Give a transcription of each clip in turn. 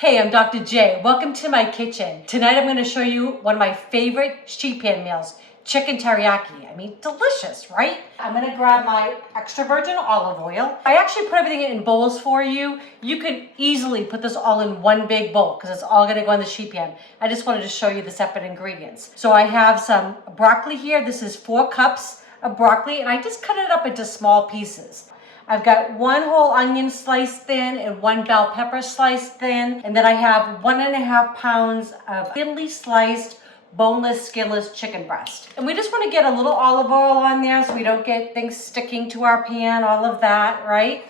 Hey, I'm Dr. J. Welcome to my kitchen. Tonight I'm going to show you one of my favorite sheet pan meals, chicken teriyaki. I mean, delicious, right? I'm going to grab my extra virgin olive oil. I actually put everything in bowls for you. You could easily put this all in one big bowl because it's all going to go in the sheet pan. I just wanted to show you the separate ingredients. So I have some broccoli here. This is 4 cups of broccoli, and I just cut it up into small pieces. I've got 1 whole onion sliced thin and 1 bell pepper sliced thin. And then I have 1.5 pounds of thinly sliced, boneless, skinless chicken breast. And we just want to get a little olive oil on there so we don't get things sticking to our pan, all of that, right?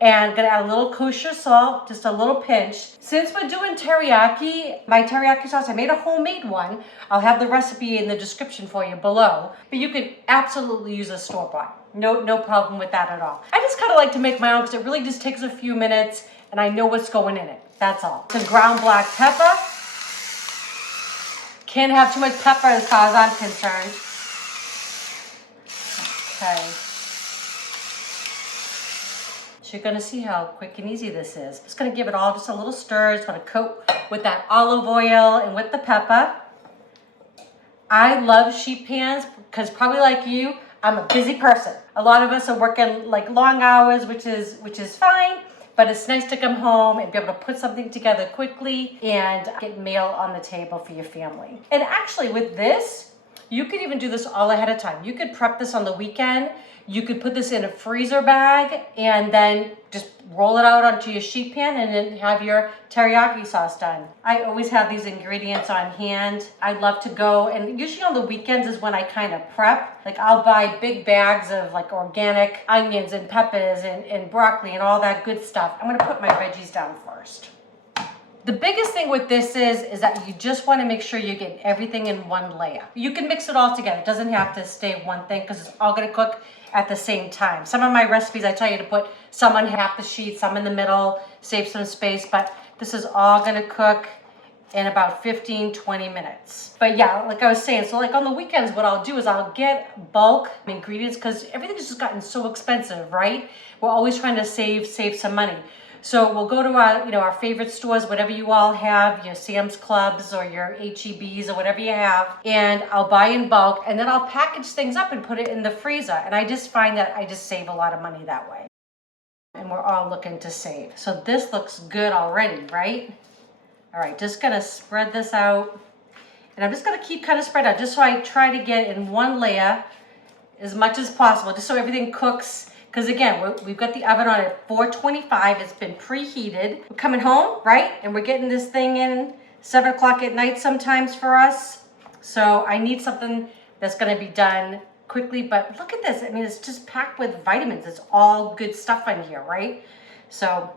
And I'm gonna add a little kosher salt, just a little pinch. Since we're doing teriyaki, my teriyaki sauce, I made a homemade one. I'll have the recipe in the description for you below. But you could absolutely use a store-bought. No problem with that at all. I just kind of like to make my own because it really just takes a few minutes and I know what's going in it. That's all. Some ground black pepper. Can't have too much pepper as far as I'm concerned. Okay. So you're gonna see how quick and easy this is. Just gonna give it all just a little stir. Just wanna coat with that olive oil and with the pepper. I love sheet pans because probably like you, I'm a busy person. A lot of us are working like long hours, which is fine, but it's nice to come home and be able to put something together quickly and get meal on the table for your family. And actually with this, you could even do this all ahead of time. You could prep this on the weekend. You could put this in a freezer bag and then just roll it out onto your sheet pan and then have your teriyaki sauce done. I always have these ingredients on hand. I love to go, and usually on the weekends is when I kind of prep. Like I'll buy big bags of like organic onions and peppers and broccoli and all that good stuff. I'm gonna put my veggies down first. The biggest thing with this is that you just want to make sure you get everything in one layer. You can mix it all together. It doesn't have to stay one thing because it's all going to cook at the same time. Some of my recipes, I tell you to put some on half the sheet, some in the middle, save some space, but this is all going to cook in about 15-20 minutes. But yeah, like I was saying, so like on the weekends, what I'll do is I'll get bulk ingredients because everything's just gotten so expensive, right? We're always trying to save some money. So we'll go to our favorite stores, whatever you all have, your Sam's Clubs or your HEBs or whatever you have, and I'll buy in bulk and then I'll package things up and put it in the freezer. And I just find that I just save a lot of money that way. And we're all looking to save. So this looks good already, right? All right, just gonna spread this out. And I'm just gonna keep kind of spread out just so I try to get in one layer as much as possible, just so everything cooks. Because again, we've got the oven on at 425. It's been preheated. We're coming home, right? And we're getting this thing in 7 o'clock at night sometimes for us. So I need something that's going to be done quickly. But look at this. I mean, it's just packed with vitamins. It's all good stuff in here, right? So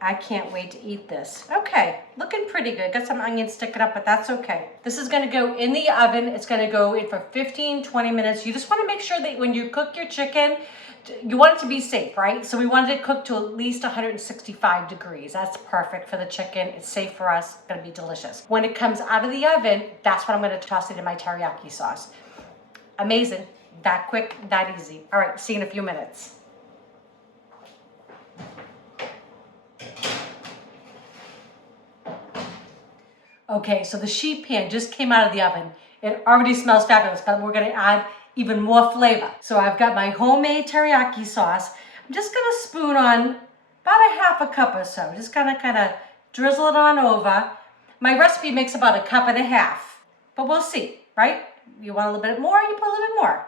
I can't wait to eat this. Okay, looking pretty good. Got some onions sticking up, but that's okay. This is going to go in the oven. It's going to go in for 15-20 minutes. You just want to make sure that when you cook your chicken, you want it to be safe, right? So we wanted it cooked to at least 165 degrees. That's perfect for the chicken. It's safe for us. It's gonna be delicious. When it comes out of the oven, that's when I'm gonna toss it in my teriyaki sauce. Amazing, that quick, that easy. All right, see you in a few minutes. Okay, so the sheet pan just came out of the oven. It already smells fabulous, but we're gonna add even more flavor. So I've got my homemade teriyaki sauce. I'm just gonna spoon on about a half a cup or so. Just gonna kind of drizzle it on over. My recipe makes about a cup and a half, but we'll see, right? You want a little bit more, you put a little bit more,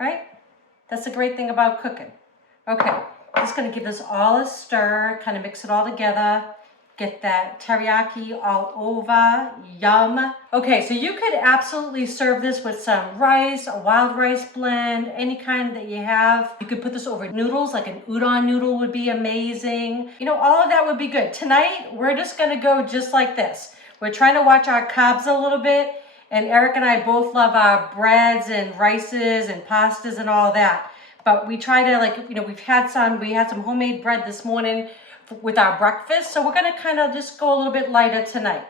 right? That's the great thing about cooking. Okay, just gonna give this all a stir, kind of mix it all together. Get that teriyaki all over, yum. Okay, so you could absolutely serve this with some rice, a wild rice blend, any kind that you have. You could put this over noodles, like an udon noodle would be amazing. You know, all of that would be good. Tonight, we're just gonna go just like this. We're trying to watch our carbs a little bit, and Eric and I both love our breads and rices and pastas and all that. But we try to we had some homemade bread this morning with our breakfast, so we're gonna kind of just go a little bit lighter tonight.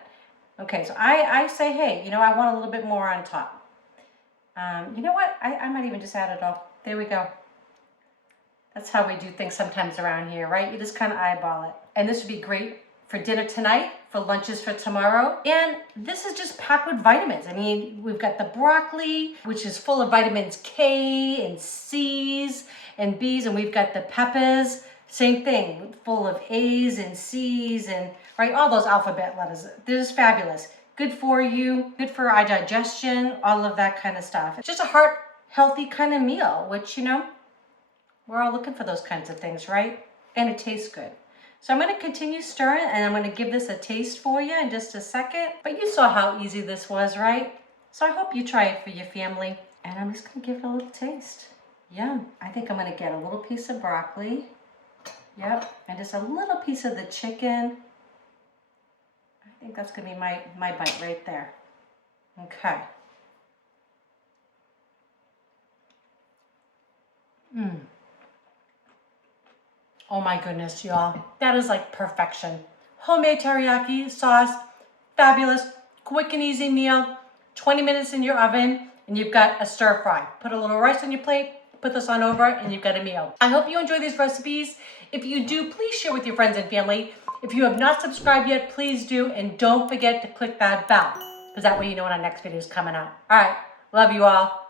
Okay, so I say, hey, I want a little bit more on top. You know what? I might even just add it all. There we go. That's how we do things sometimes around here, right? You just kind of eyeball it. And this would be great for dinner tonight, for lunches for tomorrow. And this is just packed with vitamins. I mean, we've got the broccoli, which is full of vitamins K and C's and B's, and we've got the peppers, same thing, full of A's and C's and, right, all those alphabet letters. They're just fabulous. Good for you, good for our digestion, all of that kind of stuff. It's just a heart healthy kind of meal, which, you know, we're all looking for those kinds of things, right? And it tastes good. So I'm going to continue stirring, and I'm going to give this a taste for you in just a second. But you saw how easy this was, right? So I hope you try it for your family. And I'm just going to give it a little taste. Yum. I think I'm going to get a little piece of broccoli. Yep. And just a little piece of the chicken. I think that's going to be my bite right there. Okay. Mmm. Oh my goodness, y'all. That is like perfection. Homemade teriyaki sauce, fabulous, quick and easy meal, 20 minutes in your oven, and you've got a stir fry. Put a little rice on your plate, put this on over, and you've got a meal. I hope you enjoy these recipes. If you do, please share with your friends and family. If you have not subscribed yet, please do, and don't forget to click that bell, because that way you know when our next video is coming out. All right, love you all.